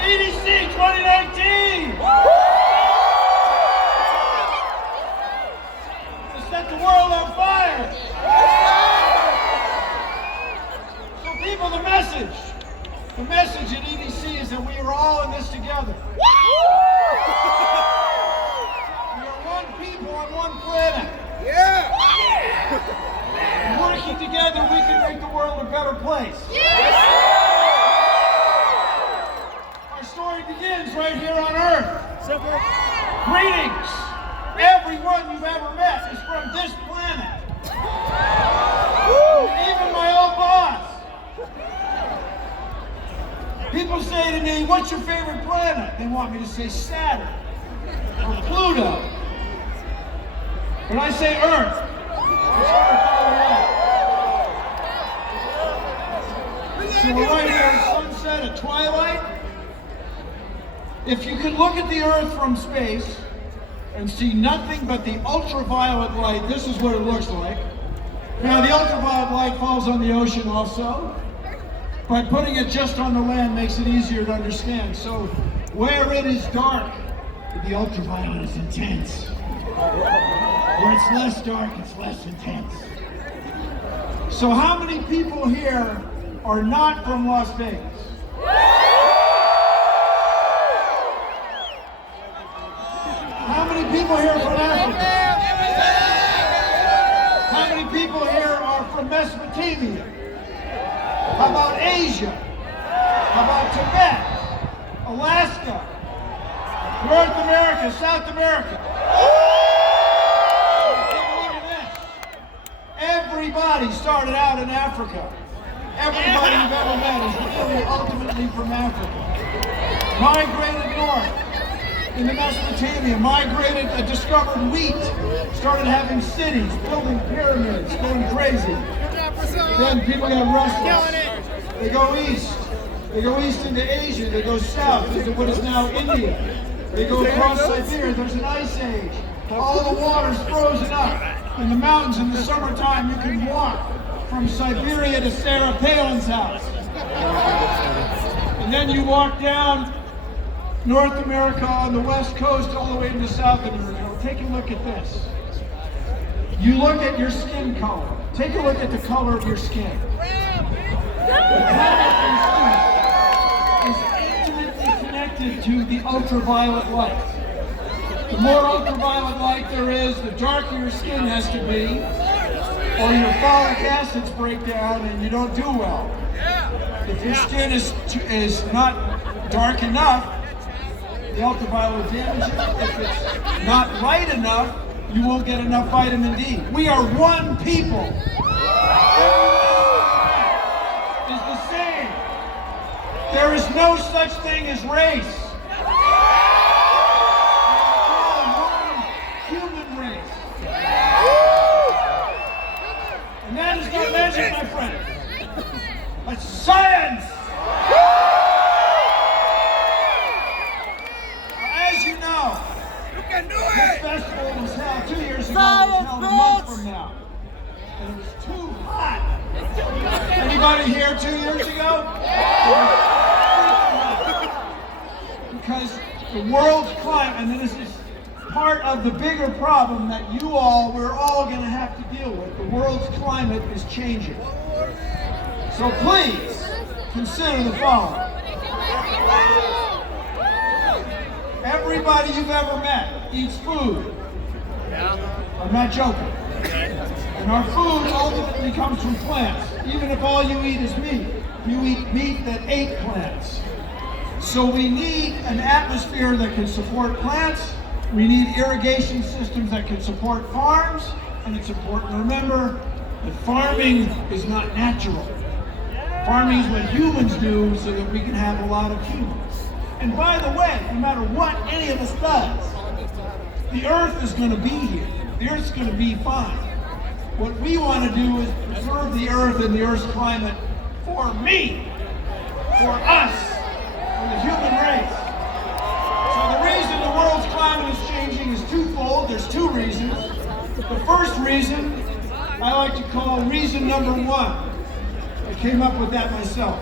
EDC 2019! To set the world on fire! So people, the message at EDC is that we are all in this together. We are one people on one planet. And working together, we can make the world a better place. Our story begins right here on Earth. Greetings. Everyone you've ever met is from this planet. Even my old boss. People say to me, what's your favorite planet? They want me to say Saturn or Pluto. But I say Earth. It's Earth all the way. So we're right here at sunset, at twilight. If you could look at the Earth from space and see nothing but the ultraviolet light, this is what it looks like. Now the ultraviolet light falls on the ocean also. But putting it just on the land makes it easier to understand. So where it is dark, the ultraviolet is intense. Where it's less dark, it's less intense. So how many people here are not from Las Vegas? How many people here are from Africa? How many people here are from Mesopotamia? How about Asia? How about Tibet? Alaska? North America? South America? Take a look at this. Everybody started out in Africa. Everybody you've ever met is really ultimately from Africa. Migrated north into Mesopotamia, migrated, discovered wheat, started having cities, building pyramids, going crazy. Then people got restless. They go east. They go east into Asia. They go south into what is now India. They go across Siberia. There's an ice age. All the water's frozen up. In the mountains in the summertime, you can walk from Siberia to Sarah Palin's house. And then you walk down North America on the west coast all the way into South America. Take a look at this. You look at your skin color. Take a look at the color of your skin. The color of your skin is intimately connected to the ultraviolet light. The more ultraviolet light there is, the darker your skin has to be, or your folic acids break down and you don't do well. If your skin is not dark enough, the ultraviolet damages it. If it's not light enough, you won't get enough vitamin D. We are one people. Everyone is the same. There is no such thing as race. We are all one human race. And that is not magic, my friend. That's science. As you know, this festival was held 2 years ago. It was held a month from now. And it was too hot. Anybody here 2 years ago? Because the world's climate, and this is part of the bigger problem that we're all going to have to deal with. The world's climate is changing. So please, consider the following. Everybody you've ever met eats food. I'm not joking. And our food ultimately comes from plants. Even if all you eat is meat, you eat meat that ate plants. So we need an atmosphere that can support plants. We need irrigation systems that can support farms. And it's important to remember that farming is not natural. Farming is what humans do so that we can have a lot of humans. And by the way, no matter what any of us does, The Earth is going to be here. The Earth's going to be fine. What we want to do is preserve the Earth and the Earth's climate for me, for us, for the human race. So the reason the world's climate is changing is twofold. There's two reasons. The first reason I like to call reason number one. I came up with that myself.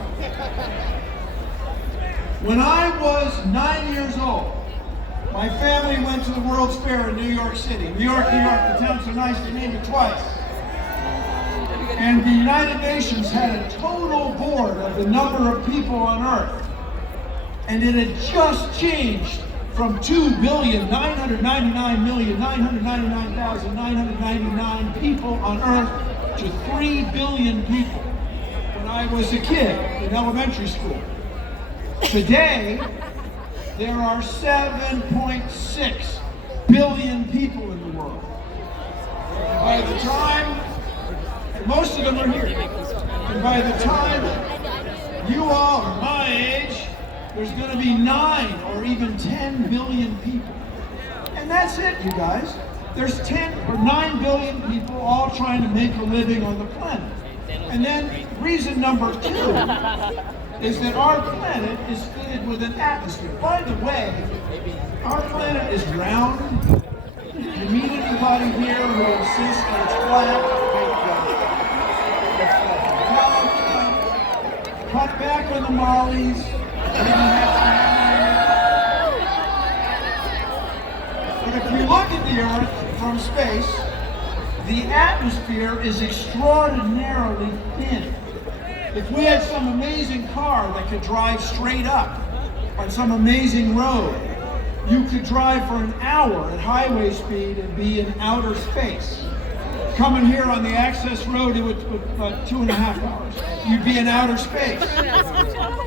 When I was 9 years old, my family went to the World's Fair in New York City. New York, New York, the town so nice they named it twice. And the United Nations had a total board of the number of people on Earth. And it had just changed from 2,999,999,999 people on Earth to 3 billion people when I was a kid in elementary school. Today, there are 7.6 billion people in the world. And by the time, and most of them are here, and by the time you all are my age, there's going to be 9 or even 10 billion people. And that's it, you guys. There's 10 or 9 billion people all trying to make a living on the planet. And then reason number 2 is that our planet is fitted with an atmosphere. By the way, our planet is round. If you meet anybody here who insists that it's flat, cut back on the mollies. But if you look at the Earth from space, the atmosphere is extraordinarily thin. If we had some amazing car that could drive straight up on some amazing road, you could drive for an hour at highway speed and be in outer space. Coming here on the access road, it would about 2.5 hours. You'd be in outer space.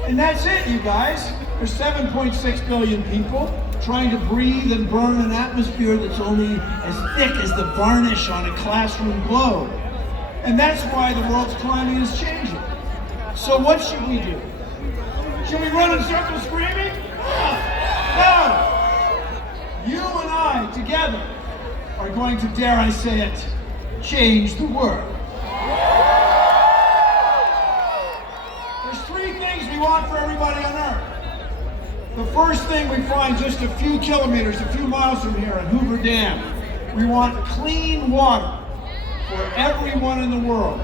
And that's it, you guys. There's 7.6 billion people trying to breathe and burn an atmosphere that's only as thick as the varnish on a classroom globe. And that's why the world's climate is changing. So what should we do? Should we run in circles screaming? No! You and I together are going to, dare I say it, change the world. There's 3 things we want for everybody on Earth. The first thing we find just a few kilometers, a few miles from here at Hoover Dam. We want clean water for everyone in the world.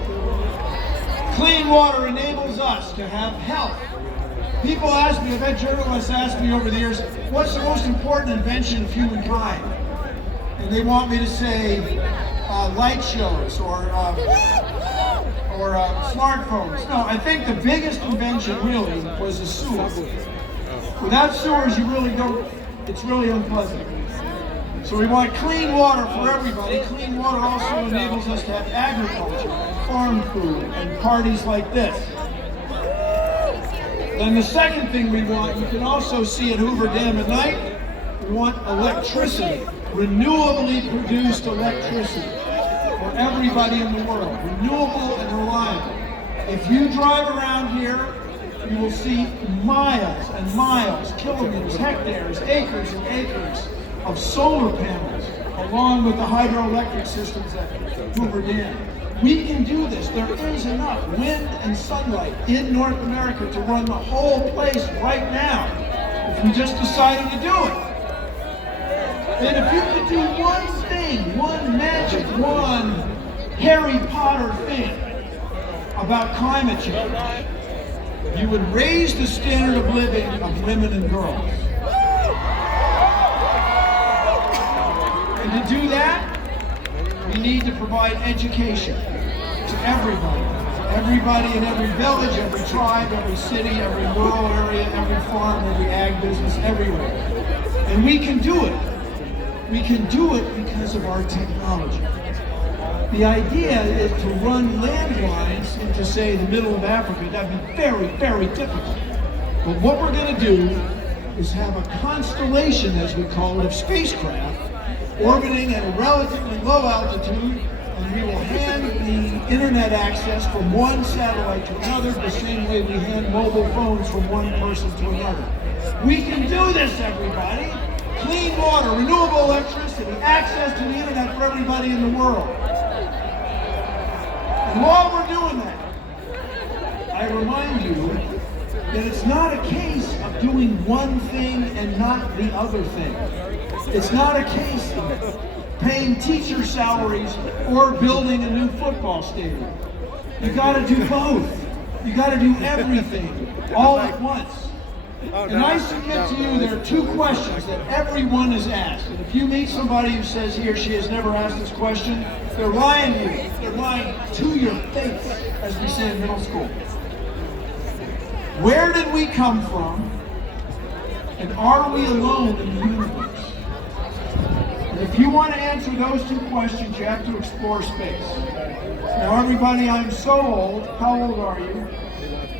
Clean water enables us to have health. People ask me, I've had journalists ask me over the years, what's the most important invention of humankind? And they want me to say light shows or smartphones. No, I think the biggest invention really was the sewer. Without sewers, you really don't, it's really unpleasant. So we want clean water for everybody. Clean water also enables us to have agriculture, farm food, and parties like this. Then the second thing we want, you can also see at Hoover Dam at night, we want electricity, renewably produced electricity for everybody in the world, renewable and reliable. If you drive around here, you will see miles and miles, kilometers, hectares, acres and acres of solar panels, along with the hydroelectric systems at Hoover Dam. We can do this. There is enough wind and sunlight in North America to run the whole place right now, if we just decided to do it. And if you could do one thing, one magic, one Harry Potter thing about climate change, you would raise the standard of living of women and girls. And to do that, we need to provide education to everybody. Everybody in every village, every tribe, every city, every rural area, every farm, every ag business, everywhere. And we can do it. We can do it because of our technology. The idea is to run landlines into, say, the middle of Africa. That'd be very, very difficult. But what we're going to do is have a constellation, as we call it, of spacecraft orbiting at a relatively low altitude, and we will hand the internet access from one satellite to another the same way we hand mobile phones from one person to another. We can do this, everybody. Clean water. water, renewable electricity, access to the internet for everybody in the world. And while we're doing that, I remind you that it's not a case of doing one thing and not the other thing. It's not a case of paying teacher salaries or building a new football stadium. You gotta do both. You gotta do everything all at once. And I submit to you there are two questions that everyone is asked. And if you meet somebody who says he or she has never asked this question, they're lying to you. They're lying to your face, as we say in middle school. Where did we come from? And are we alone in the universe? And if you want to answer those two questions, you have to explore space. Now everybody, I'm so old. How old are you?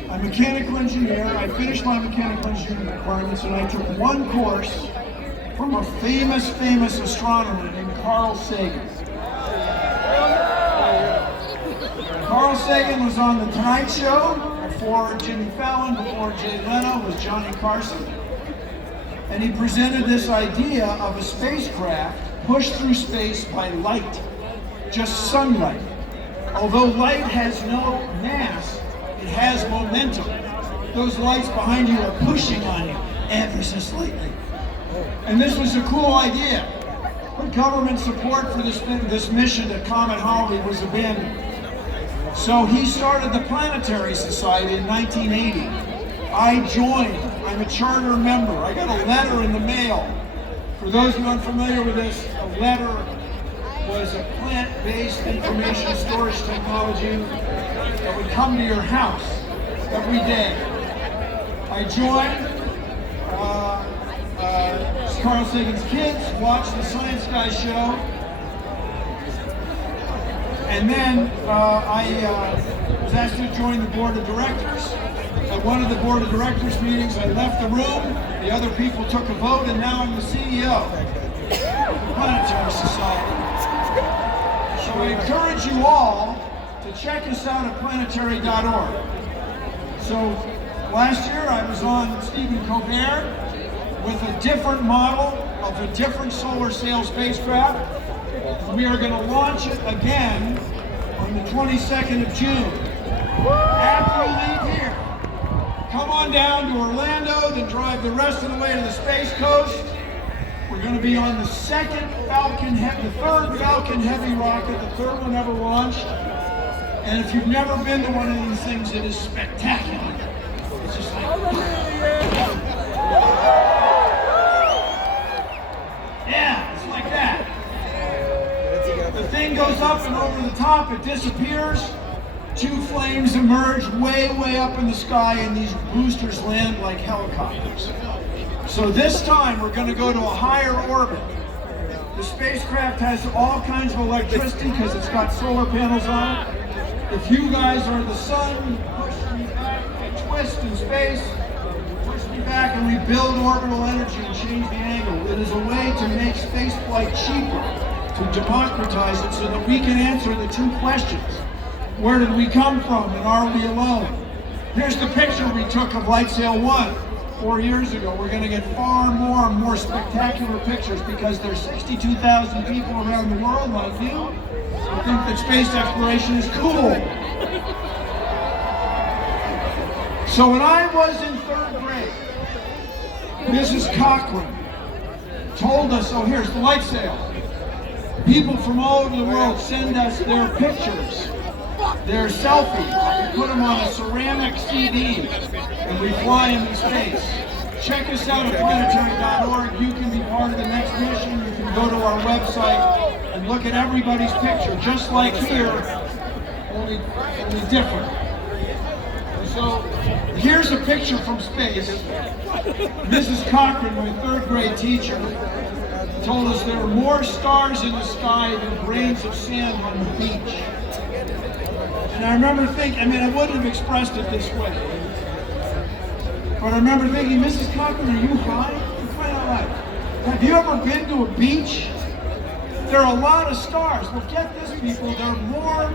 I'm a mechanical engineer. I finished my mechanical engineering requirements and I took one course from a famous astronomer named Carl Sagan. Carl Sagan was on The Tonight Show before Jimmy Fallon, before Jay Leno, was Johnny Carson. And he presented this idea of a spacecraft pushed through space by light, just sunlight. Although light has no mass, it has momentum. Those lights behind you are pushing on you ever so slightly. And this was a cool idea. But government support for this mission to Comet Halley was abandoned. So he started the Planetary Society in 1980. I joined. I'm a charter member. I got a letter in the mail. For those who aren't familiar with this, a letter was a plant-based information storage technology that would come to your house every day. I joined. Carl Sagan's kids watched the Science Guy show. And then I was asked to join the board of directors. At one of the board of directors meetings, I left the room. The other people took a vote, and now I'm the CEO of the Planetary Society. So I encourage you all to check us out at planetary.org. So last year I was on Stephen Colbert with a different model of a different solar sail spacecraft. We are going to launch it again on the 22nd of June. After we leave here, come on down to Orlando, then drive the rest of the way to the Space Coast. We're going to be on the third Falcon Heavy rocket, the third one ever launched. And if you've never been to one of these things, it is spectacular. It's just like, yeah, it's like that. The thing goes up and over the top, it disappears. Two flames emerge way up in the sky, and these boosters land like helicopters. So this time we're going to go to a higher orbit. The spacecraft has all kinds of electricity because it's got solar panels on it. If you guys are the sun, push me back, I twist in space, push me back, and we build orbital energy and change the angle. It is a way to make spaceflight cheaper, to democratize it so that we can answer the two questions. Where did we come from, and are we alone? Here's the picture we took of Light Sail 1 4 years ago. We're going to get far more spectacular pictures because there's 62,000 people around the world like you who think that space exploration is cool. So when I was in 3rd grade, Mrs. Cochran told us, oh, here's the light sail. People from all over the world send us their pictures, their selfies. We put them on a ceramic CD and we fly them in space. Check us out at planetary.org. You can be part of the next mission. You can go to our website and look at everybody's picture, just like here, only different. And so here's a picture from space. Mrs. Cochran, my 3rd grade teacher, told us there are more stars in the sky than grains of sand on the beach. And I remember thinking, I wouldn't have expressed it this way, but I remember thinking, Mrs. Cochran, are you high? You're quite all right. Have you ever been to a beach? There are a lot of stars. Well, get this, people, there are more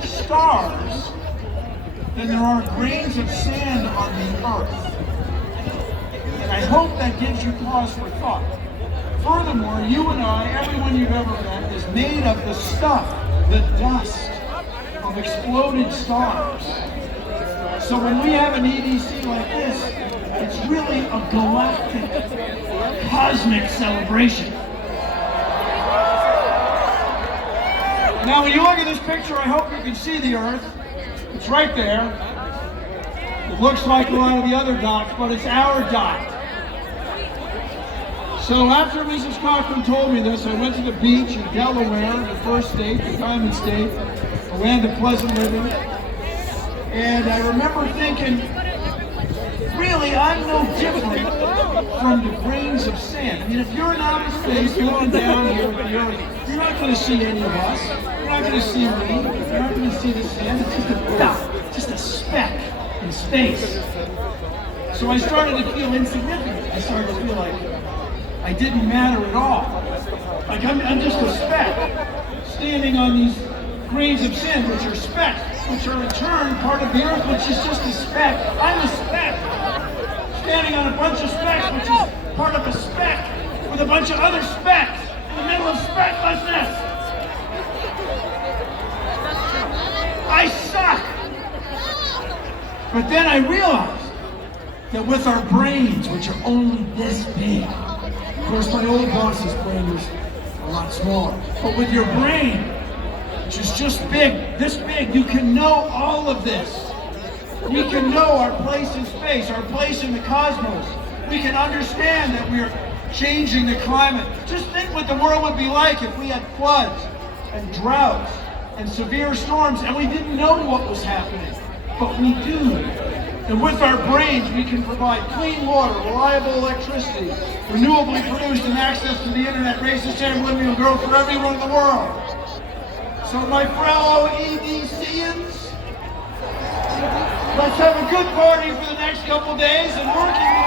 stars than there are grains of sand on the earth. And I hope that gives you pause for thought. Furthermore, you and I, everyone you've ever met, is made of the stuff, the dust of exploded stars. So when we have an EDC like this, it's really a galactic, cosmic celebration. Now when you look at this picture, I hope you can see the Earth. It's right there. It looks like a lot of the other dots, but it's our dot. So after Mrs. Cochran told me this, I went to the beach in Delaware, the first state, the Diamond State, a land of pleasant living. And I remember thinking, really, I'm no different from the grains of sand. I mean, if you're in outer space, going down here with the Earth, you're not going to see any of us. You're not going to see me. You're not going to see the sand. It's just a dot, just a speck in space. So I started to feel insignificant. I started to feel like I didn't matter at all. Like I'm just a speck standing on these grains of sand, which are specks, which are in turn part of the Earth, which is just a speck. I'm a speck standing on a bunch of specks, which is part of a speck with a bunch of other specks in the middle of specklessness. I suck. But then I realized that with our brains, which are only this big, of course my old boss's brain was a lot smaller, but with your brain, which is just big, this big, you can know all of this. We can know our place in space, our place in the cosmos. We can understand that we are changing the climate. Just think what the world would be like if we had floods and droughts and severe storms and we didn't know what was happening, but we do. And with our brains, we can provide clean water, reliable electricity, renewably produced, and access to the internet, raise the standard of living and growth for everyone in the world. So my fellow EDCians, let's have a good party for the next couple days and working